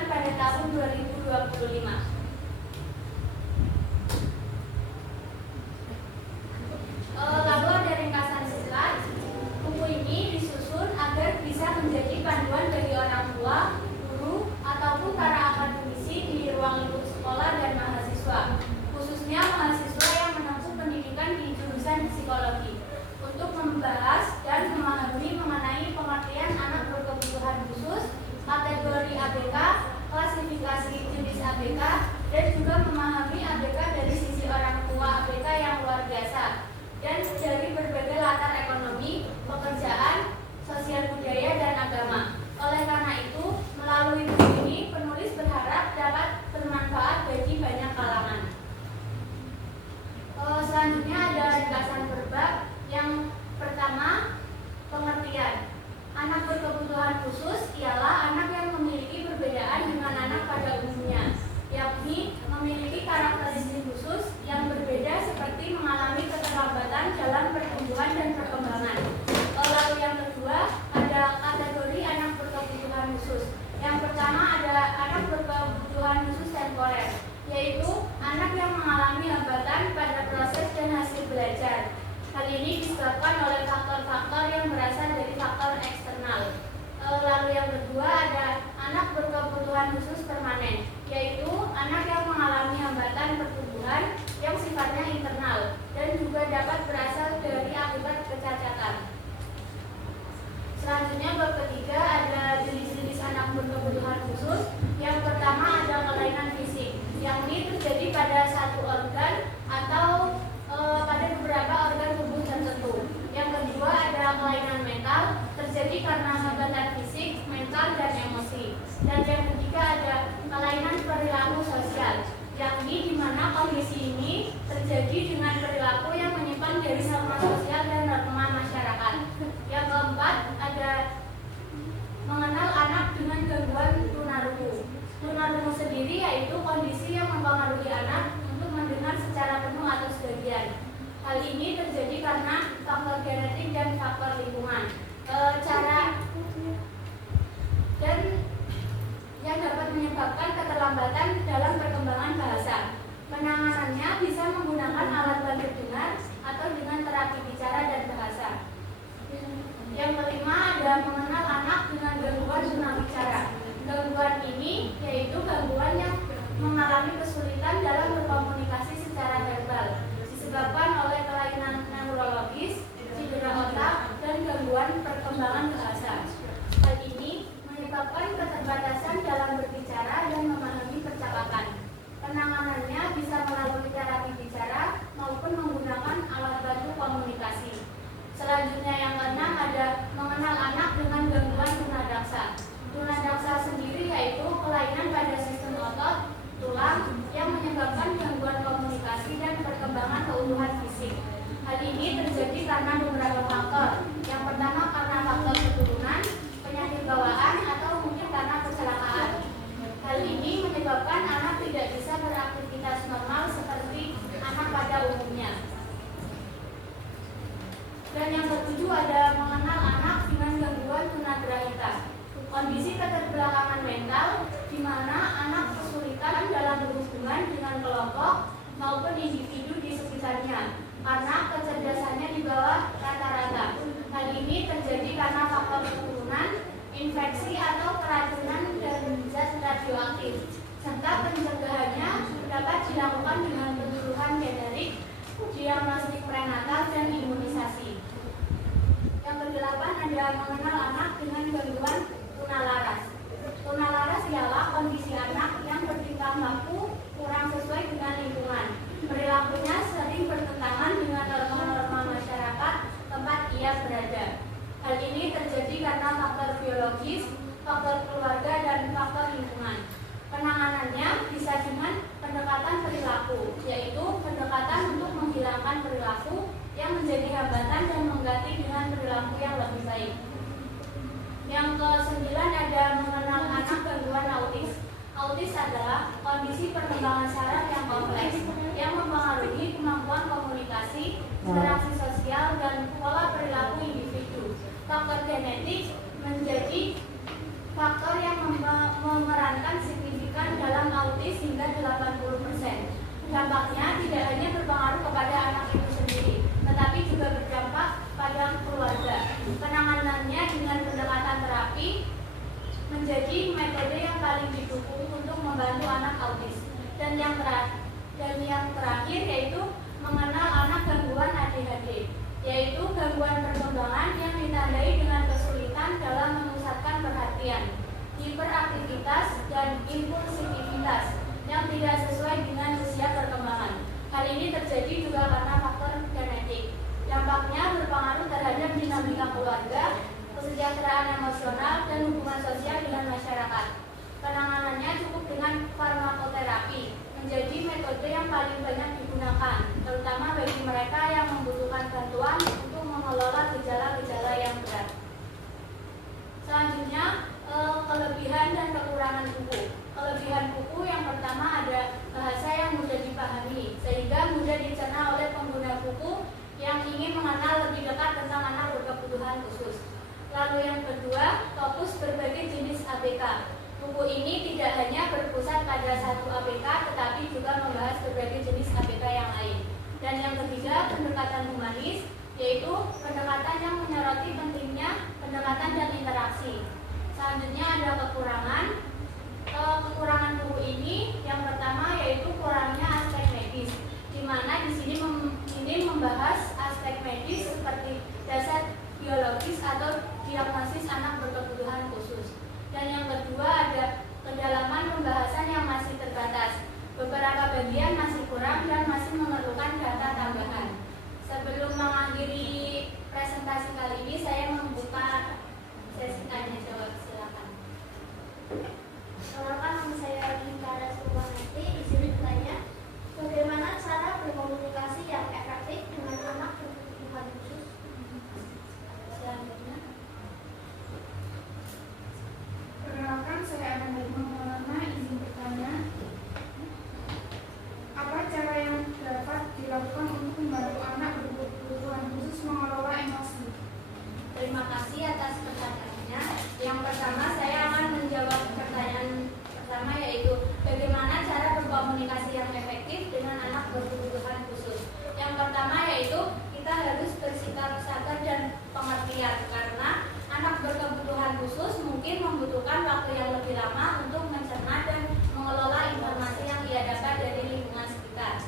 diterbitkan pada tahun 2025. Lalu ada ringkasan slide. Buku ini disusun agar bisa menjadi panduan bagi orang tua, guru, ataupun para akademisi di ruang lingkup sekolah dan mahasiswa, khususnya mahasiswa yang menempuh pendidikan di jurusan psikologi, untuk membahas dan memahami mengenai pengertian anak berkebutuhan khusus, kategori ABK, klasifikasi jenis ABK, dan juga memahami ABK dari sisi orang tua ABK yang luar biasa, dan dari berbagai latar ekonomi, pekerjaan, sosial budaya, dan agama. Oleh karena itu, melalui buku ini, penulis berharap dapat bermanfaat bagi banyak kalangan. Selanjutnya ada ringkasan berbab. Yang pertama, pengertian. Anak berkebutuhan khusus ialah anak yang memiliki perbedaan dengan anak pada umumnya, yakni memiliki karakteristik khusus yang berbeda seperti mengalami keterlambatan dalam pertumbuhan dan perkembangan. Lalu yang kedua, ada kategori anak berkebutuhan khusus. Yang pertama ada anak berkebutuhan khusus temporer, yaitu anak yang mengalami hambatan pada proses dan hasil belajar. Hal ini disebabkan oleh faktor-faktor yang berasal dari faktor eksternal. Lalu yang kedua ada anak berkebutuhan khusus permanen, yaitu anak yang mengalami hambatan pertumbuhan yang sifatnya internal dan juga dapat berasal dari akibat kecacatan. Selanjutnya bab ketiga ada jenis-jenis anak berkebutuhan khusus. Yang pertama ada kelainan fisik, yang ini terjadi pada satu organ atau pada beberapa organ tubuh tertentu. Yang kedua ada kelainan mental, terjadi karena hambatan fisik, mental, dan emosi. Dan yang ketiga ada kelainan perilaku sosial, yakni di mana kondisi ini terjadi dengan perilaku yang menyimpang dari norma sosial dan norma masyarakat. Yang keempat ada mengenal anak dengan gangguan tunarungu. Tunarungu sendiri yaitu kondisi yang mempengaruhi anak untuk mendengar secara penuh atau sebagian. Hal ini terjadi karena faktor genetik dan faktor lingkungan. Dan yang dapat menyebabkan keterlambatan dalam perkembangan bahasa. Penanganannya bisa menggunakan alat bantu dengar atau dengan terapi bicara dan bahasa. Yang kelima ada mengenal anak dengan gangguan tunawicara. Gangguan ini yaitu gangguan yang mengalami kesulitan dalam berkomunikasi secara verbal, disebabkan oleh kelainan neurologis, cedera otak, dan gangguan perkembangan bahasa. Hal ini menyebabkan keterbatasan dalam berbicara dan memahami percakapan. Penanganannya bisa melalui terapi bicara maupun menggunakan alat bantu komunikasi. Selanjutnya yang keenam ada mengenal anak dengan gangguan tunadaksa. Tunadaksa sendiri yaitu kelainan pada sistem otot, tulang yang menyebabkan gangguan komunikasi dan perkembangan keutuhan fisik. Hal ini terjadi karena beberapa faktor. Yang pertama karena faktor keturunan, penyakit bawaan, atau mungkin karena kecelakaan. Hal ini menyebabkan anak tidak bisa beraktivitas normal seperti anak pada umumnya. Dan yang ketujuh ada mengenal anak dengan gangguan tunagrahita. Kondisi keterbelakangan mental di mana anak kesulitan dalam berhubungan dengan kelompok maupun individu di sekitarnya karena kecerdasannya di bawah rata-rata. Hal ini terjadi karena faktor keturunan, infeksi atau keracunan dan zat radioaktif, serta pencegahannya dapat dilakukan dengan penyuluhan generik, diagnostik prenatal, dan imunisasi. Yang kedelapan ada mengenal anak dengan gangguan tunalaras. Tunalaras ialah kondisi anak yang bertingkah laku kurang sesuai dengan lingkungan. Perilakunya sering bertentangan dengan norma-norma masyarakat tempat ia berada. Hal ini terjadi karena faktor biologis, faktor keluarga, dan faktor lingkungan. Penanganannya bisa dengan pendekatan perilaku, yaitu pendekatan untuk menghilangkan perilaku yang menjadi hambatan dan mengganti dengan perilaku yang lebih baik. Yang ke-9 ada mengenal anak gangguan autis. Autis adalah kondisi perkembangan saraf yang kompleks yang mempengaruhi kemampuan komunikasi, interaksi sosial, dan pola perilaku individu. Faktor genetik menjadi faktor yang memerankan berpengaruh kepada anak itu sendiri, tetapi juga berdampak pada keluarga. Penanganannya dengan pendekatan terapi menjadi metode yang paling didukung untuk membantu anak autis. Dan yang terakhir yaitu mengenal anak gangguan ADHD, yaitu gangguan perkembangan yang ditandai dengan kesulitan dalam memusatkan perhatian, hiperaktivitas, dan impulsivitas yang tidak sesuai dengan usia perkembangan. Hal ini terjadi juga karena faktor genetik. Dampaknya berpengaruh terhadap dinamika keluarga, kesejahteraan emosional, dan hubungan sosial dengan masyarakat. Penanganannya cukup dengan farmakoterapi, menjadi metode yang paling banyak digunakan, terutama bagi mereka yang membutuhkan bantuan untuk mengelola gejala-gejala yang berat. Selanjutnya, kelebihan dan kekurangan buku. Kelebihan buku yang pertama ada bahasa yang mudah dipahami, sehingga mudah dicerna oleh pengguna buku yang ingin mengenal lebih dekat tentang anak berkebutuhan khusus. Lalu yang kedua, fokus berbagai jenis ABK. Buku ini tidak hanya berpusat pada satu ABK, tetapi juga membahas berbagai jenis ABK yang lain. Dan yang ketiga, pendekatan humanis, yaitu pendekatan yang menyoroti pentingnya pendekatan dan interaksi. Selanjutnya ada kekurangan. Kekurangan buku ini yang pertama yaitu kurangnya aspek medis, di mana di sini membahas aspek medis seperti dasar biologis atau diagnosis anak berkebutuhan khusus. Dan yang kedua ada kedalaman pembahasan yang masih terbatas. Beberapa bagian masih kurang dan masih memerlukan data tambahan. Sebelum mengakhiri presentasi kali ini, saya membuka sesi tanya jawab. Silakan. Perkenalkan, nama saya Lingkara Suwanati. Di sini bertanya, bagaimana cara berkomunikasi yang efektif dengan anak berkebutuhan khusus? Selanjutnya. Perkenalkan, saya Adan Maulana, izin bertanya. Apa cara yang dapat dilakukan untuk membantu anak berkebutuhan khusus mengelola emosi? Terima kasih atas pertanyaannya. Yang pertama, saya akan menjawab pertanyaan pertama, yaitu bagaimana cara berkomunikasi yang efektif dengan anak berkebutuhan khusus. Yang pertama yaitu kita harus bersikap sabar dan pengertian, karena anak berkebutuhan khusus mungkin membutuhkan waktu yang lebih lama untuk mencerna dan mengelola informasi yang ia dapat dari lingkungan sekitar.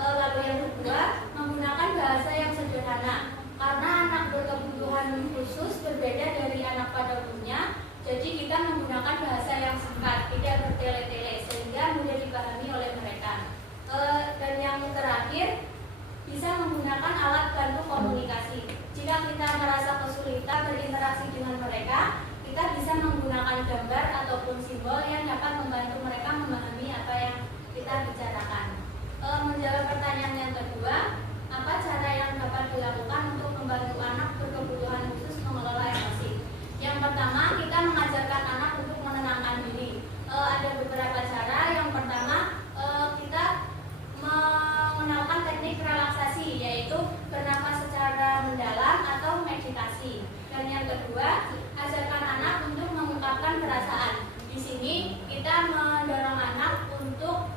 Lalu yang kedua, menggunakan bahasa yang sederhana, karena anak berkebutuhan khusus berbeda dari anak pada umumnya. Jadi kita menggunakan bahasa yang singkat, tidak bertele-tele, sehingga mudah dipahami oleh mereka. Dan yang terakhir, bisa menggunakan alat bantu komunikasi. Jika kita merasa kesulitan berinteraksi dengan mereka, kita bisa menggunakan gambar ataupun simbol yang dapat membantu mereka memahami apa yang kita bicarakan. Menjawab pertanyaan yang kedua, apa cara yang dapat dilakukan untuk membantu anak berkebutuhan khusus mengelola emosi? Yang pertama, kita mengajarkan anak untuk menenangkan diri. Ada beberapa cara. Yang pertama, kita mengenalkan teknik relaksasi, yaitu bernafas secara mendalam atau meditasi. Dan yang kedua, ajarkan anak untuk mengungkapkan perasaan. Di sini kita mendorong anak untuk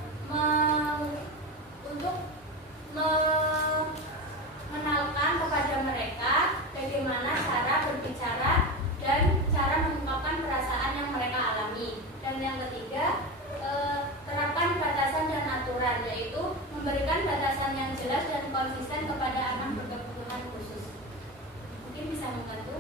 mengenalkan kepada mereka bagaimana cara berbicara dan cara mengungkapkan perasaan yang mereka alami. Dan yang ketiga, terapkan batasan dan aturan, yaitu memberikan batasan yang jelas dan konsisten kepada anak berkebutuhan khusus. Mungkin bisa membantu.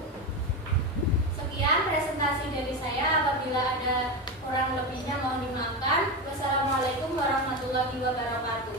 Sekian presentasi dari saya. Apabila ada kurang lebihnya mohon dimaafkan. Wassalamualaikum warahmatullahi wabarakatuh.